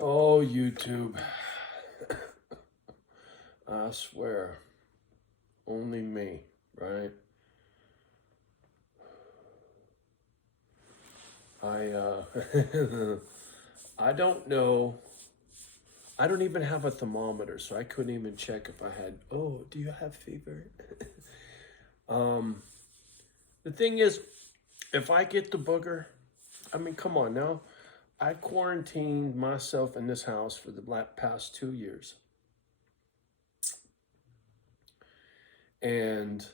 Oh, YouTube. I swear. Only me, right? I I don't know. I don't even have a thermometer, so I couldn't even check if I had, oh, do you have fever? um the thing is, if I get the booger, I mean, come on now. I quarantined myself in this house for the past 2 years. And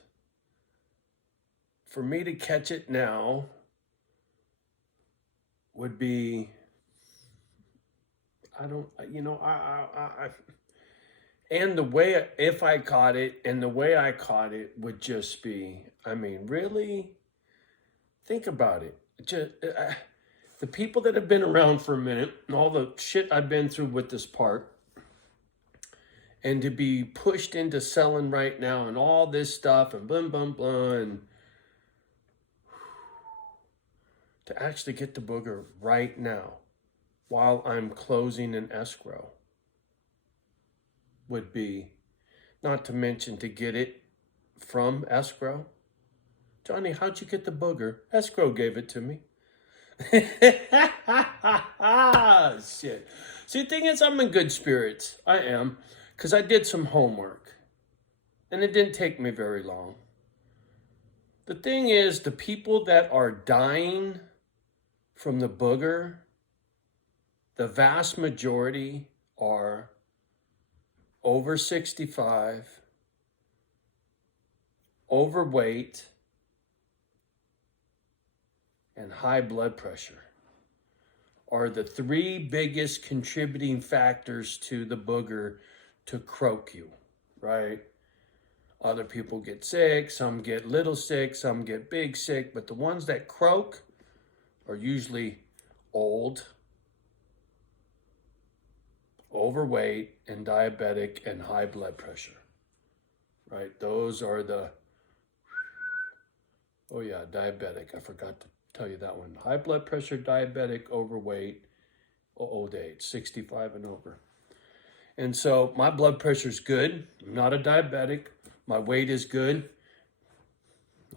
for me to catch it now would be, I don't, and the way, if I caught it and the way I caught it would just be, I mean, really? Think about it. Just, the people that have been around for a minute and all the shit I've been through with this part, and to be pushed into selling right now and all this stuff and blah, blah, blah, and to actually get the booger right now while I'm closing an escrow would be, not to mention to get it from escrow. Johnny, how'd you get the booger? Escrow gave it to me. Shit. See, the thing is, I'm in good spirits. I am. Because I did some homework. And it didn't take me very long. The thing is, the people that are dying from the booger, the vast majority are over 65, overweight, and high blood pressure are the three biggest contributing factors to the booger to croak you, right? Other people get sick, some get little sick, some get big sick, but the ones that croak are usually old, overweight, and diabetic, and high blood pressure, right? Those are the, oh yeah, diabetic. I forgot to tell you that one. High blood pressure, diabetic, overweight, old age, 65 and over. And so my blood pressure's good. I'm not a diabetic. My weight is good.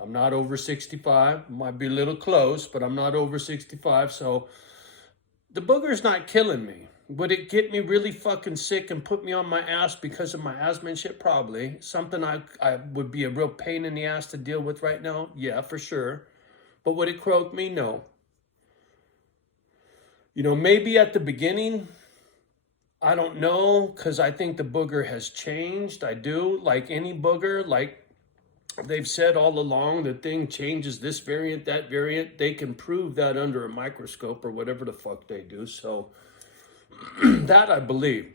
I'm not over 65. Might be a little close, but I'm not over 65. So the booger's not killing me. Would it get me really fucking sick and put me on my ass because of my asthma and shit? Probably. Something I would be a real pain in the ass to deal with right now? Yeah, for sure. But would it croak me? No. You know, maybe at the beginning, I don't know, because I think the booger has changed. I do. Like any booger, like they've said all along, the thing changes, this variant, that variant. They can prove that under a microscope or whatever the fuck they do. So that I believe.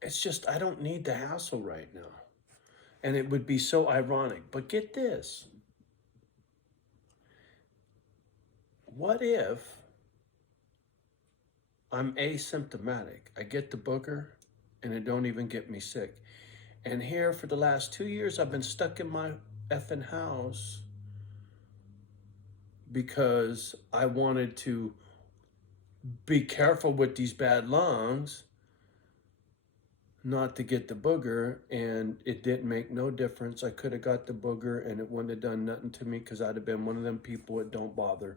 It's just, I don't need the hassle right now. And it would be so ironic. But get this. What if I'm asymptomatic? I get the booger and it don't even get me sick. And here for the last 2 years, I've been stuck in my effing house because I wanted to be careful with these bad lungs, not to get the booger, and it didn't make no difference. I could have got the booger and it wouldn't have done nothing to me because I'd have been one of them people that don't bother.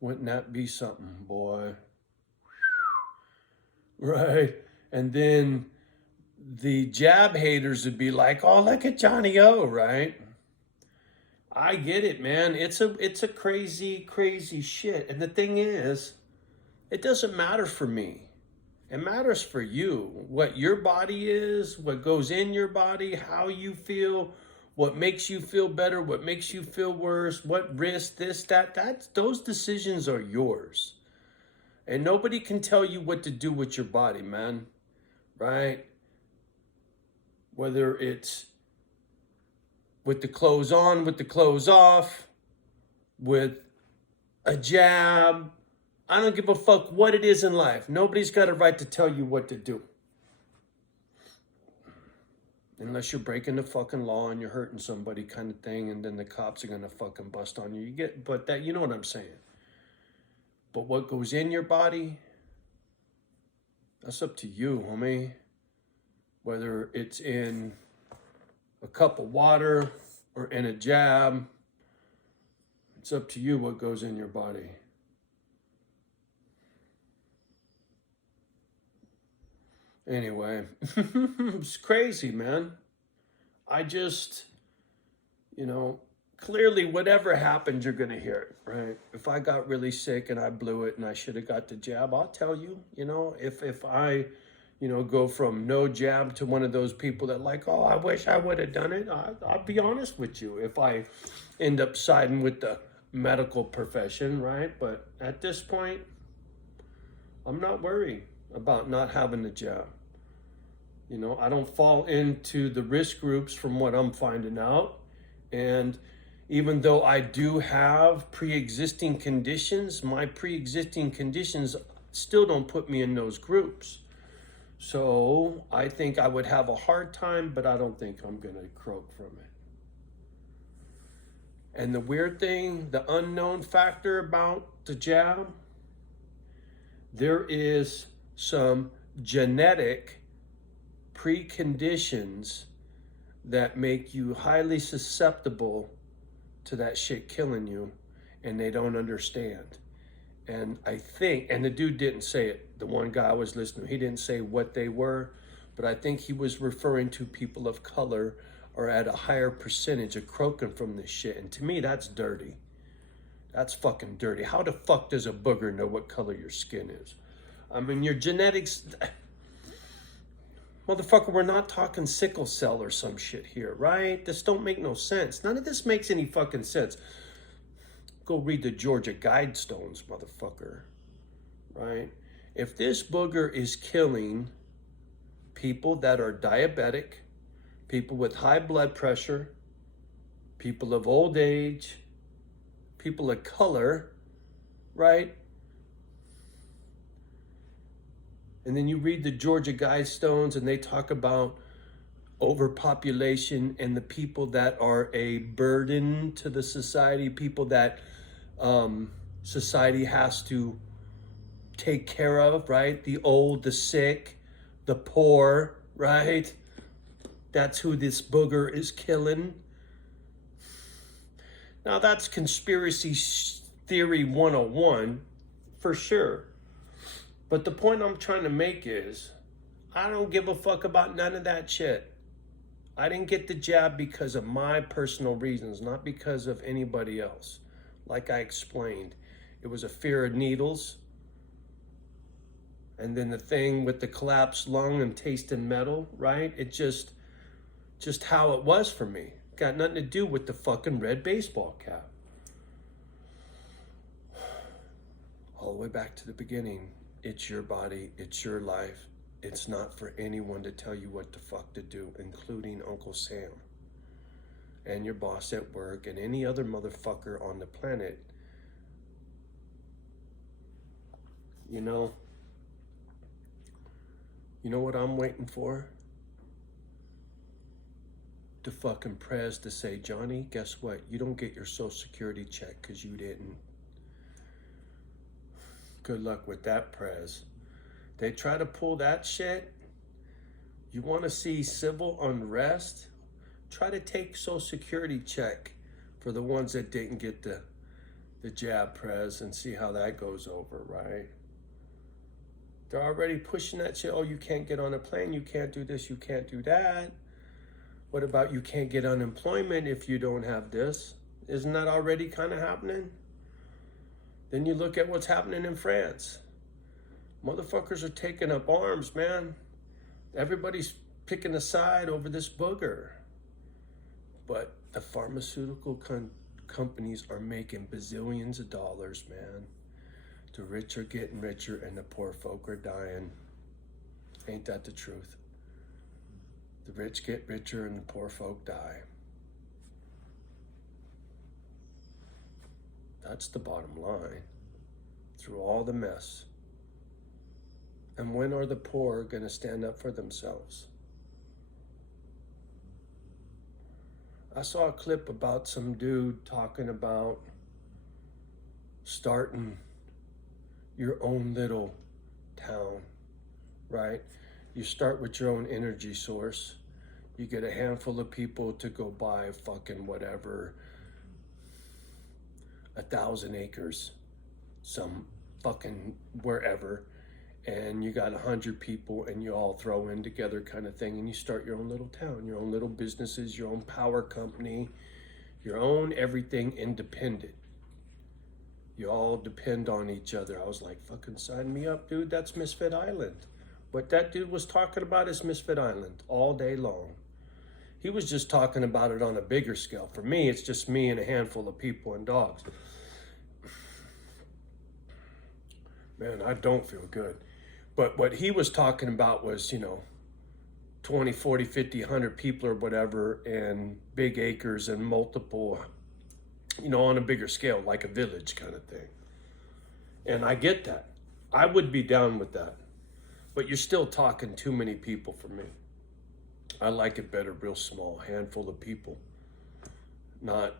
Wouldn't that be something, boy? Right? And then the jab haters would be like, oh, look at Johnny O, right? I get it, man. It's a crazy, crazy shit. And the thing is, it doesn't matter for me. It matters for you. What your body is, what goes in your body, how you feel, what makes you feel better, what makes you feel worse, what risk, this, that, those decisions are yours. And nobody can tell you what to do with your body, man. Right? Whether it's with the clothes on, with the clothes off, with a jab. I don't give a fuck what it is in life. Nobody's got a right to tell you what to do. Unless you're breaking the fucking law and you're hurting somebody kind of thing, and then the cops are gonna fucking bust on you. You get, but that, you know what I'm saying. But what goes in your body, that's up to you, homie. Whether it's in a cup of water or in a jab, it's up to you what goes in your body. Anyway, it's crazy, man. I just, clearly whatever happened, you're going to hear it, right? If I got really sick and I blew it and I should have got the jab, I'll tell you, if I, go from no jab to one of those people that like, oh, I wish I would have done it. I'll be honest with you. If I end up siding with the medical profession, right? But at this point, I'm not worried about not having the jab. I don't fall into the risk groups from what I'm finding out. And even though I do have pre-existing conditions, my pre-existing conditions still don't put me in those groups. So I think I would have a hard time, but I don't think I'm going to croak from it. And the weird thing, the unknown factor about the jab, there is some genetic preconditions that make you highly susceptible to that shit killing you, and they don't understand. And I think, and the dude didn't say it, the one guy I was listening to, he didn't say what they were, but I think he was referring to people of color are at a higher percentage of croaking from this shit. And to me, that's dirty. That's fucking dirty. How the fuck does a booger know what color your skin is? I mean, your genetics... Motherfucker, we're not talking sickle cell or some shit here, right? This don't make no sense. None of this makes any fucking sense. Go read the Georgia Guidestones, motherfucker, right? If this booger is killing people that are diabetic, people with high blood pressure, people of old age, people of color, right? And then you read the Georgia Guidestones and they talk about overpopulation and the people that are a burden to the society, people that society has to take care of, right? The old, the sick, the poor, right? That's who this booger is killing. Now that's conspiracy theory 101 for sure. But the point I'm trying to make is, I don't give a fuck about none of that shit. I didn't get the jab because of my personal reasons, not because of anybody else. Like I explained, it was a fear of needles. And then the thing with the collapsed lung and tasting metal, right? It just how it was for me. Got nothing to do with the fucking red baseball cap. All the way back to the beginning. It's your body, it's your life. It's not for anyone to tell you what the fuck to do, including Uncle Sam and your boss at work and any other motherfucker on the planet. You know what I'm waiting for? The fucking prez to say, Johnny, guess what? You don't get your Social Security check because you didn't. Good luck with that, prez. They try to pull that shit. You want to see civil unrest? Try to take Social Security check for the ones that didn't get the jab, prez, and see how that goes over, right? They're already pushing that shit. Oh, you can't get on a plane. You can't do this. You can't do that. What about you can't get unemployment if you don't have this? Isn't that already kind of happening? Then you look at what's happening in France. Motherfuckers are taking up arms, man. Everybody's picking a side over this booger. But the pharmaceutical companies are making bazillions of dollars, man. The rich are getting richer and the poor folk are dying. Ain't that the truth? The rich get richer and the poor folk die. That's the bottom line. Through all the mess. And when are the poor going to stand up for themselves? I saw a clip about some dude talking about starting your own little town, right? You start with your own energy source. You get a handful of people to go buy fucking whatever, 1,000 acres, some fucking wherever, and you got 100 people and you all throw in together kind of thing, and you start your own little town, your own little businesses, your own power company, your own everything independent. You all depend on each other. I was like, fucking sign me up, dude. That's Misfit Island. What that dude was talking about is Misfit Island all day long. He was just talking about it on a bigger scale. For me, it's just me and a handful of people and dogs. Man, I don't feel good. But what he was talking about was, 20, 40, 50, 100 people or whatever, and big acres and multiple, on a bigger scale, like a village kind of thing. And I get that. I would be down with that. But you're still talking too many people for me. I like it better, real small, handful of people. Not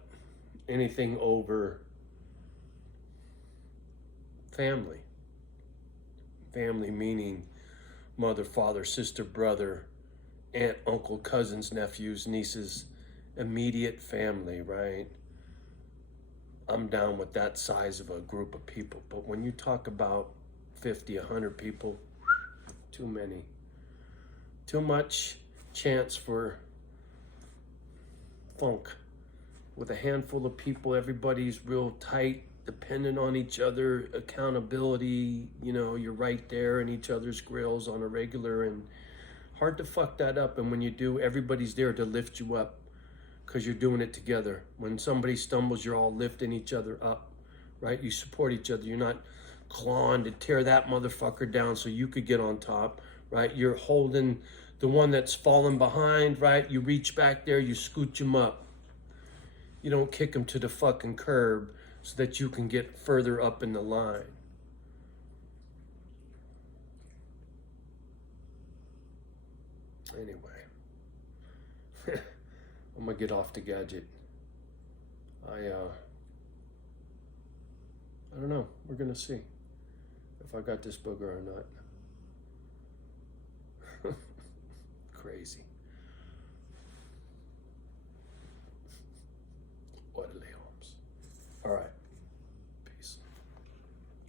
anything over family. Family meaning mother, father, sister, brother, aunt, uncle, cousins, nephews, nieces, immediate family, right? I'm down with that size of a group of people. But when you talk about 50, 100 people, too many. Too much chance for funk. With a handful of people, everybody's real tight, dependent on each other, accountability, you're right there in each other's grills on a regular, and hard to fuck that up. And when you do, everybody's there to lift you up because you're doing it together. When somebody stumbles, you're all lifting each other up, right? You support each other. You're not clawing to tear that motherfucker down so you could get on top, right? You're holding the one that's fallen behind, right? You reach back there, you scooch him up. You don't kick him to the fucking curb so that you can get further up in the line. Anyway, I'm gonna get off the gadget. I don't know. We're gonna see if I got this booger or not. Crazy. Orderly Holmes. All right.